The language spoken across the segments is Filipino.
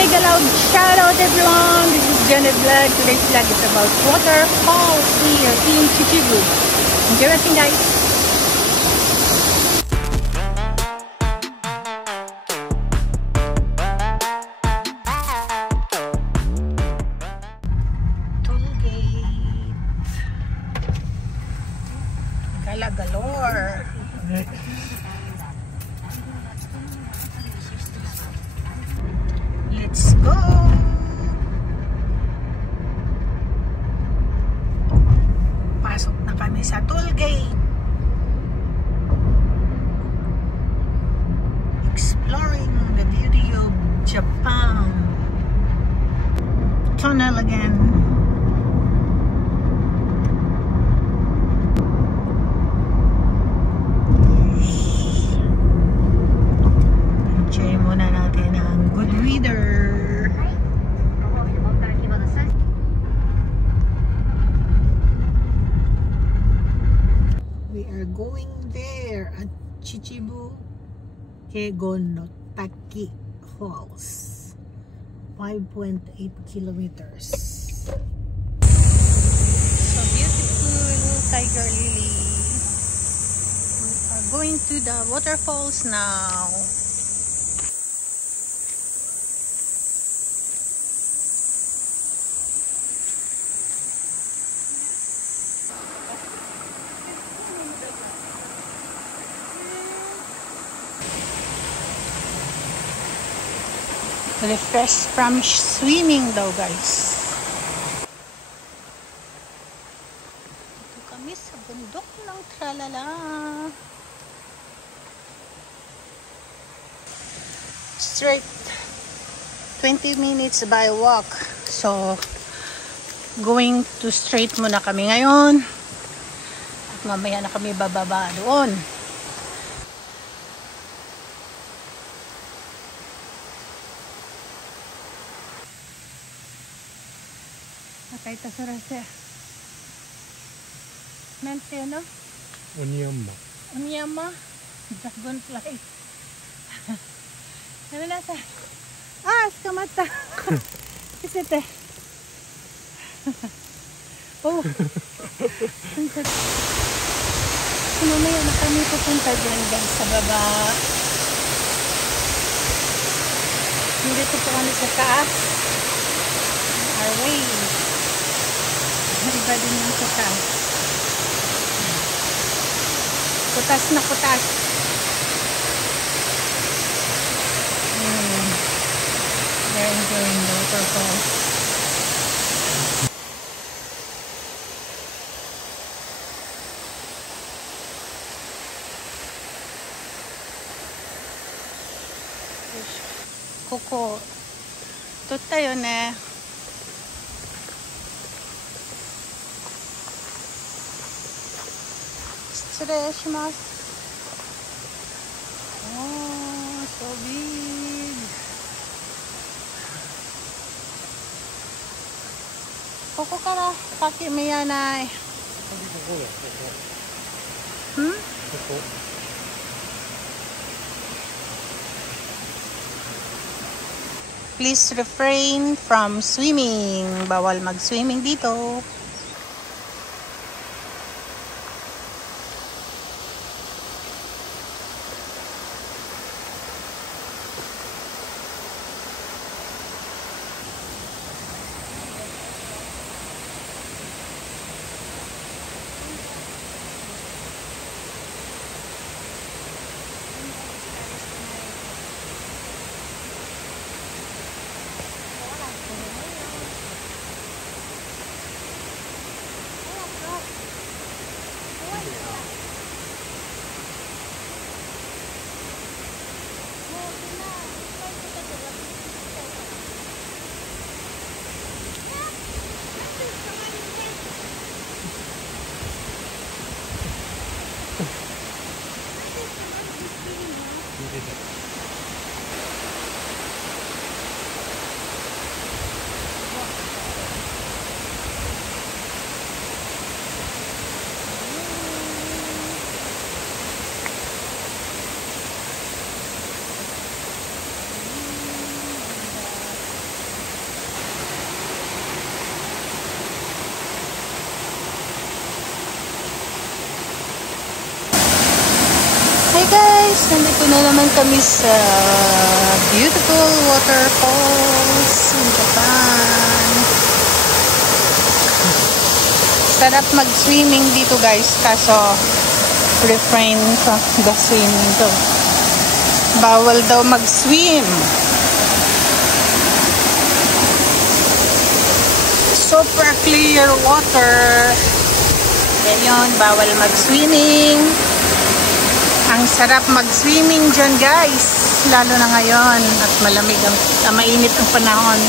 mega loud shout out everyone. This is Janet Vlog. Today's vlog is about waterfalls here in Chichibu. Enjoy watching, guys. Galore. Let's go. Pasok na kami sa toll gate. Exploring the beauty of Japan. Tunnel again. Going there at Chichibu Kegon no Taki Falls, 5.8 kilometers. So beautiful, tiger lily. We are going to the waterfalls now. Refresh from swimming daw, guys. Dito kami sa bundok ng Tralala. Straight 20 minutes by walk. So going to straight muna kami ngayon. At mamaya na kami bababa doon. Nakita sa rasa. Nante, no? Onyama. Onyama? Dragonfly. Ano nasa? Ah, skamata. Kisete. Oh. Mamaya na kami pupunta dyan, guys, sa baba. Nandito po kami sa taas. Our way. Iba din yung kutas. Kutas na kutas. They're enjoying the waterfalls. Koko. Ito tayo na. Oh, so big. Koko kara kaki miyanai. Hmm? Please refrain from swimming. Bawal mag-swimming dito. Nandito na naman kami sa beautiful waterfalls in Japan. Sarap mag-swimming dito guys, kaso refrain from the swimming to. Bawal daw mag-swim. Super clear water. Ngayon, bawal mag-swimming. Ang sarap mag-swimming dyan guys, lalo na ngayon at malamig mainit ang panahon.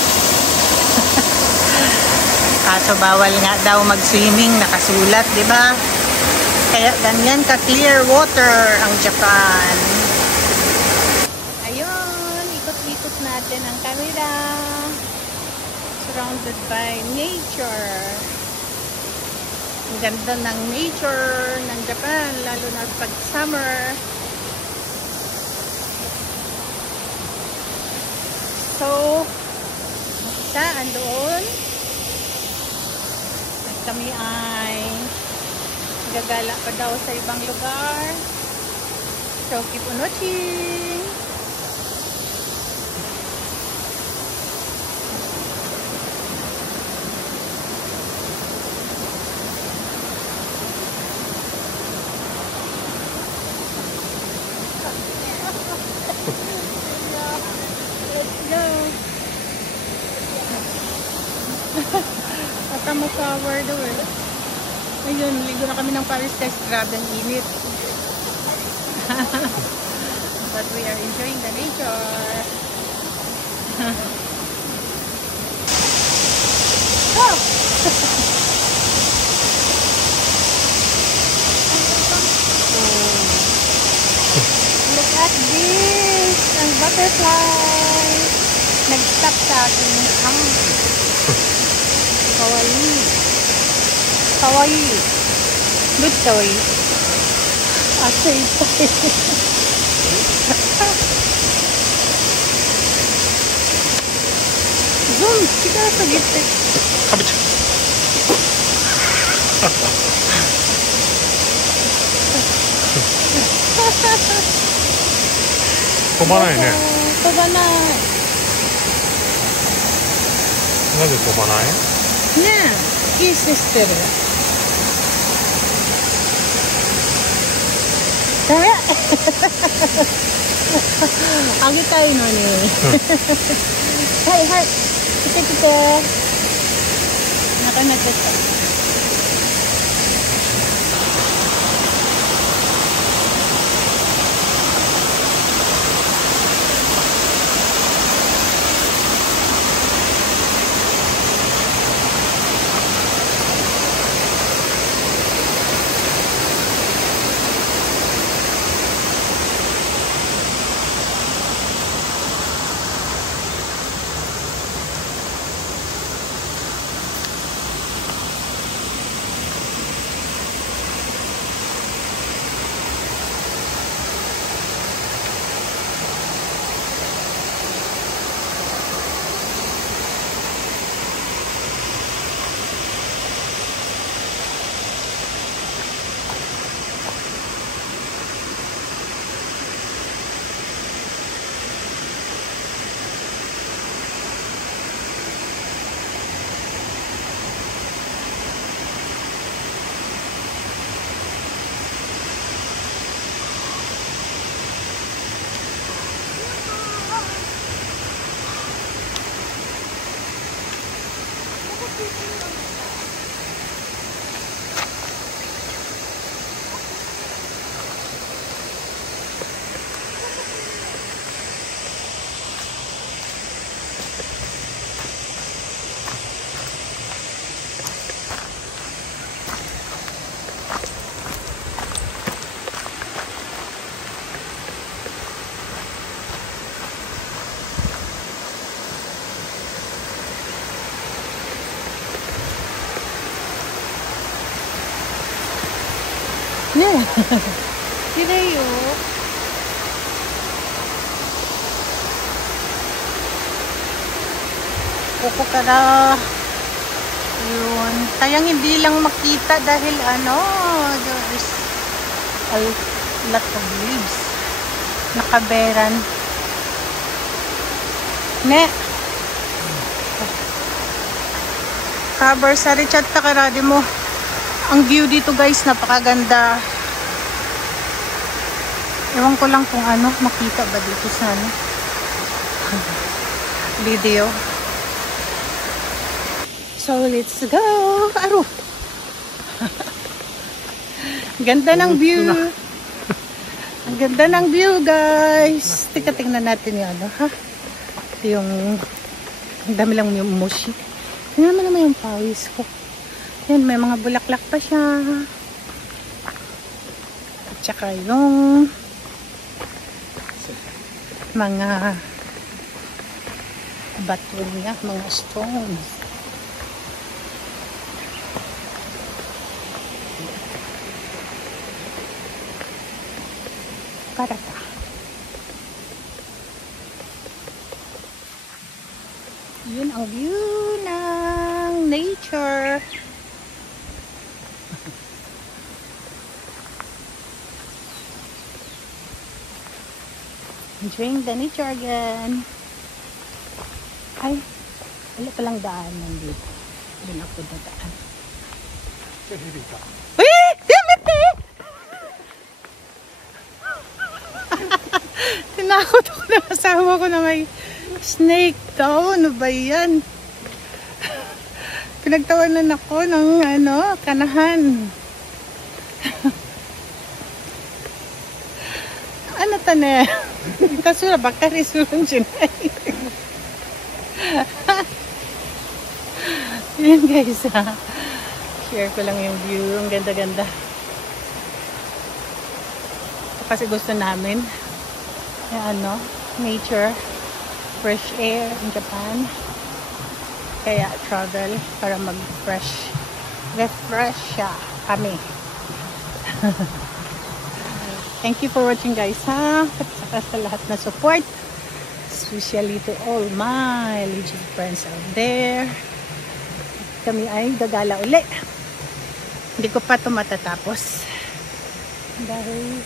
Kaso bawal nga daw mag-swimming, nakasulat, di ba? Kaya ganyan ka-clear water ang Japan. Ayun, ikot-ikot natin ang camera. Surrounded by nature. Ang ganda ng nature ng Japan, lalo na pag summer. So, isa andoon. At kami ay gagala pa daw sa ibang lugar. So, keep on watching. At mag-cover daw eh. Ayun, ligo na kami ng Paris guys. Grabe ang init. But we are enjoying the nature. Oh! Look at this! Ang butterfly! Nag-stop sa akin. Kawaii. Kawaii. Good kawaii. Actually, zoom! Kita sa gitna. Kabit. Tobanai ne. Tobanai. なぜ飛ばない？ねえ、キスしてる。ダメあげたいのに。はいはい。来て来て。なかなか。ねえ綺麗よ。ここからyun. Sayang hindi lang makita dahil there is a lot of leaves. Nakaberan. Ne. Cover sa Richard Takaradi mo. Ang view dito guys, napakaganda. Ewan ko lang kung ano, makita ba dito sa ano video. So let's go. Aro. Ganda ng view. Ang ganda ng view guys. Tingnan natin yung ano ha. Yung ang dami lang yung mushi. Tingnan mo naman yung pawis ko. Yan, may mga bulaklak pa siya. At saka yung mga bato niya, mga stones. Karata. Yun ang view ng nature. Enjoying the nature again. Ay, wala palang daanan dito. Doon ako dadaan. Uy! Damn it! Tinakot ako na asawa ko na may snake daw. Ano ba yan? Pinagtawanan ako ng ano, kanahan. Ano tane? Kasura baka risurang sinay. Yan guys ha. Share ko lang yung view. Ang ganda-ganda. Ito kasi gusto namin. Yung ano, nature, fresh air in Japan. Kaya travel para refresh siya kami. Thank you for watching guys ha. At saka sa lahat na support. Especially to all my legit friends out there. Kami ay gagala uli. Hindi ko pa ito matatapos. Dahil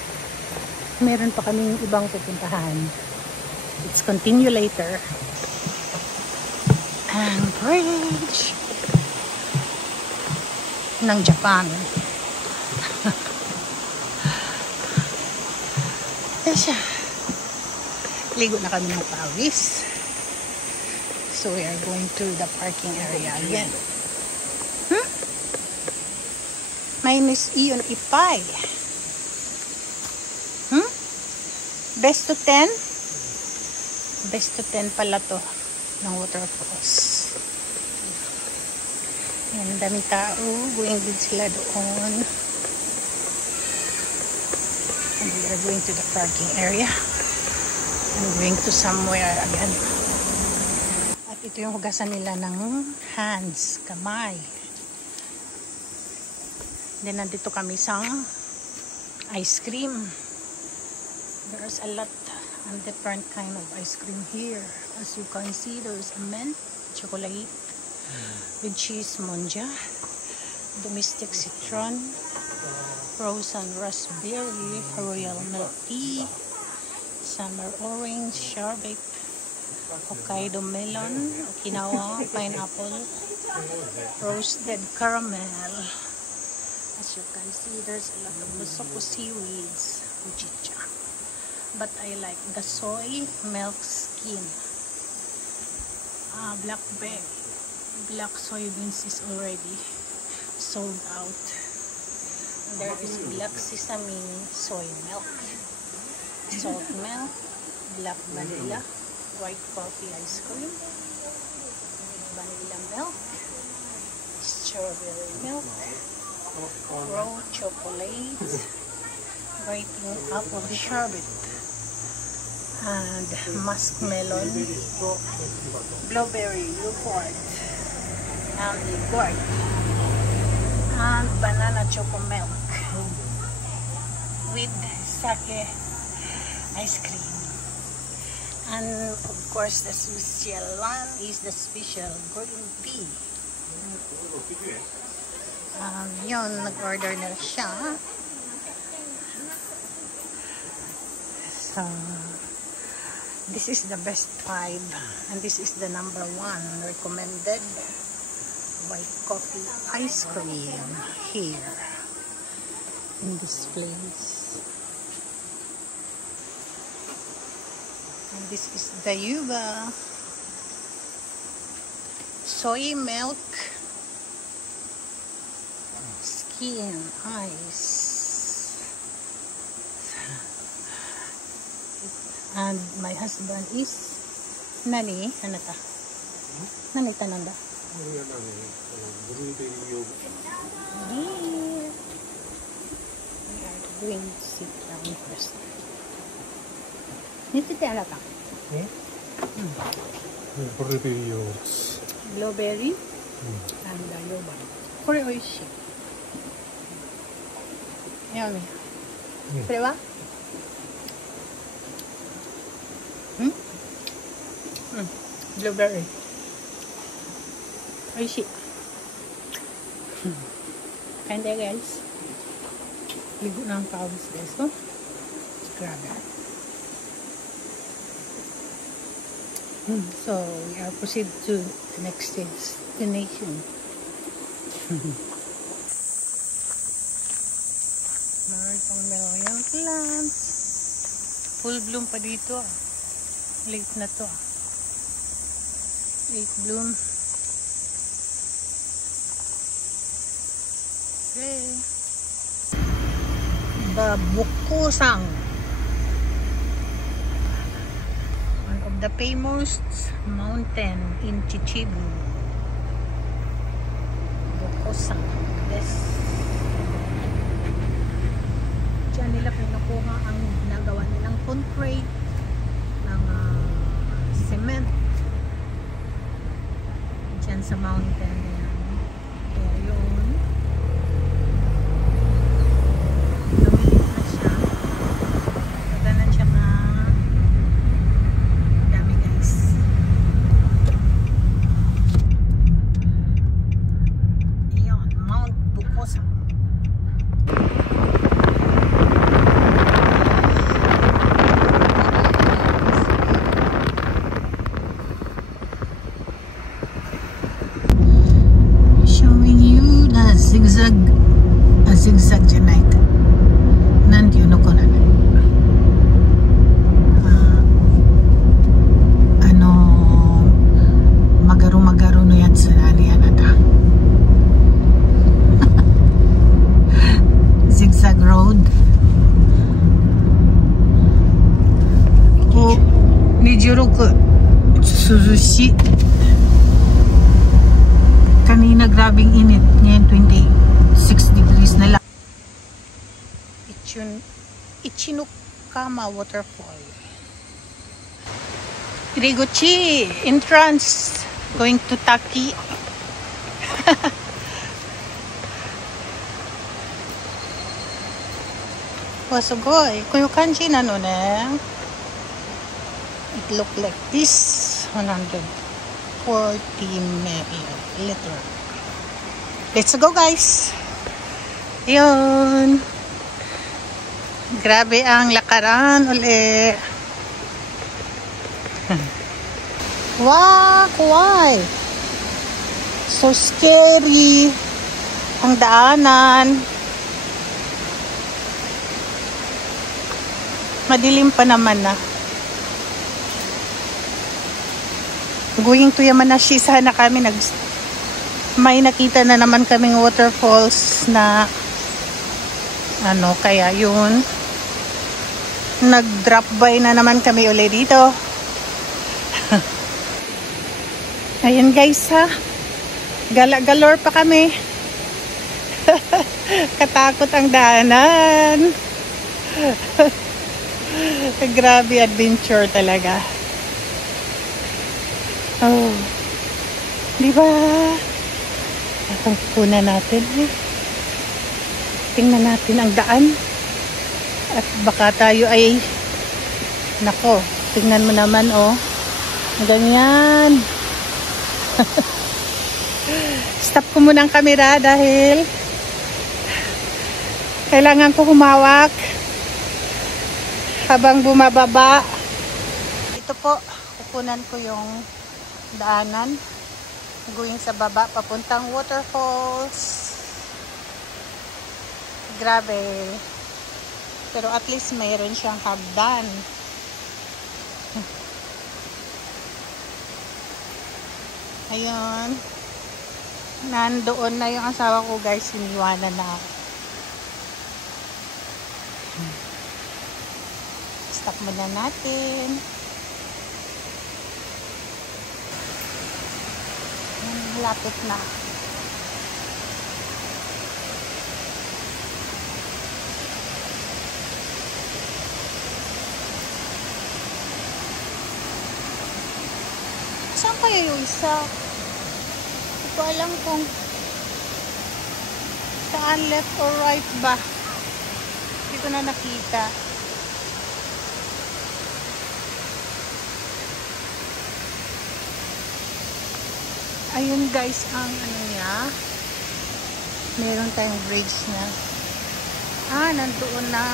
meron pa kaming ibang pupuntahan. Let's continue later. Ang bridge ng Japan. Siya. Ligo na kami ng pawis. So we are going to the parking area again. My name is Ion Ipay. Best to 10? Best to 10 pala to ng waterfalls. Yan, daming tao. Going din sila doon. And we are going to the parking area. I'm going to somewhere again. At ito yung hugasan nila ng hands, kamay. Then nandito kami sa ice cream. There's a lot and different kind of ice cream here. As you can see, there's a mint chocolate with cheese monja, domestic citron, frozen raspberry, royal milk tea, summer orange, sherbet, Hokkaido melon, Okinawa pineapple, roasted caramel. As you can see, there's a lot of Musoko seaweeds, uchicha. But I like the soy milk skin. Black soybeans is already sold out. There is black sesame soy milk, salt milk, black vanilla, white coffee ice cream, vanilla milk, strawberry milk, raw chocolate, grating apple sherbet, and muskmelon, blueberry yogurt, and yogurt, and banana choco milk with sake ice cream. And of course the special one is the special green tea. Yun, nag-order na siya. This is the best 5, and this is the number 1 recommended. White coffee ice cream here in this place. And this is the Yuba soy milk skin ice. And my husband is Nani, ano ta? Nani tanong da? Blueberry yogurt. Yeah. We are going to sit down first. Nito te alata? Blueberry yogurt. Blueberry and yoba. Kore oishii. Yummy. Kore wa? Blueberry. Oishii. Kain tayo guys. Ligo na ang pawis guys. Oh. Grabe. So we are proceed to the next destination. Meron pang million plants. Full bloom pa dito. Late na to. Late bloom. Okay. Babukosang. One of the famous mountain in Chichibu. Bukosang. Yes. Diyan nila pinukuha ang ginagawa nilang concrete, ng cement. Diyan sa mountain. Kaya yun. Zigzagじゃないか。なんていうのこれ。magaro no yatsu nani anata. Zigzag road. Oh, 26. Suzushi. Kanina grabing init. Ngayon 26 degrees na lang. Ichinokama waterfall. Iriguchi entrance. Going to Taki. Wasugoi. Kuyo kanji na no ne. It look like this. 140 milliliter. Let's go guys. Yun. Grabe ang lakaran uli. Wow, why? So scary. Ang daanan. Madilim pa naman na. Going to Yamanashi sana kami. May nakita na naman kaming waterfalls na kaya yun. Nag-drop by na naman kami ulit dito. Ayan guys ha. Galor pa kami. Katakot ang daanan. Grabe adventure talaga. Oh. Diba? Ang punan natin. Tingnan natin ang daan. At baka tayo ay nako, tingnan mo naman oh. Ganyan. Stop ko muna ang camera dahil kailangan ko humawak. habang bumababa. Ito po, kukunan ko yung daanan. Going sa baba, papuntang waterfalls. Grabe. Pero at least mayroon siyang hagdan. Ayun. Nandoon na yung asawa ko, guys. Iniwanan na ako. Stop muna natin. Lapit na. Saan kaya yung isa? Hindi ko alam kung saan, left or right ba. Hindi ko na nakita. Ayun guys, ang ano niya. Meron tayong bridge na. Nandoon na.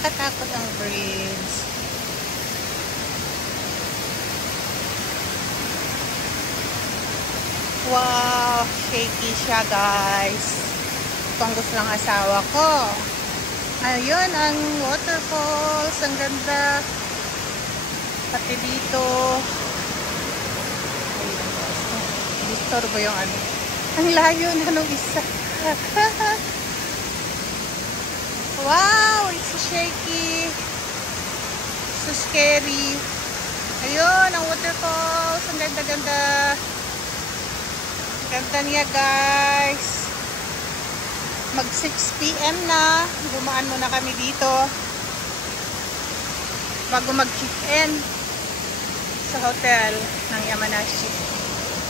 Katakot ang bridge. Wow, shaky siya guys. Ito ang gusto ng asawa ko. Ayun, ang waterfalls. Ang ganda. Pati dito. Disturbo yung ano. Ang layo na nung isa. Wow, it's so shaky. So scary. Ayun, ang waterfalls. Ang ganda-ganda. Ganda niya guys. Mag 6 PM na. Dumaan muna kami dito bago mag check-in sa hotel ng Yamanashi.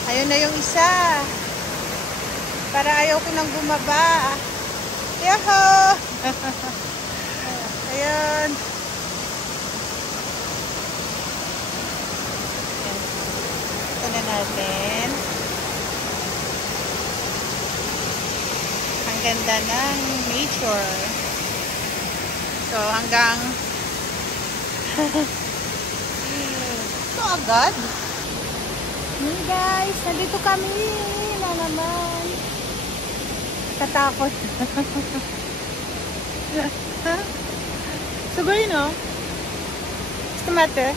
Ayun na yung isa. Para ayaw ko nang bumaba. Yahoo! Ayun. Ito na natin. Ang ganda ng nature. So hanggang ito agad. Hey guys, nandito kami na naman. Katakot. Sugay no? What's the matter?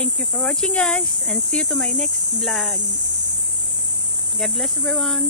thank you for watching, guys, and see you to my next vlog. God bless everyone.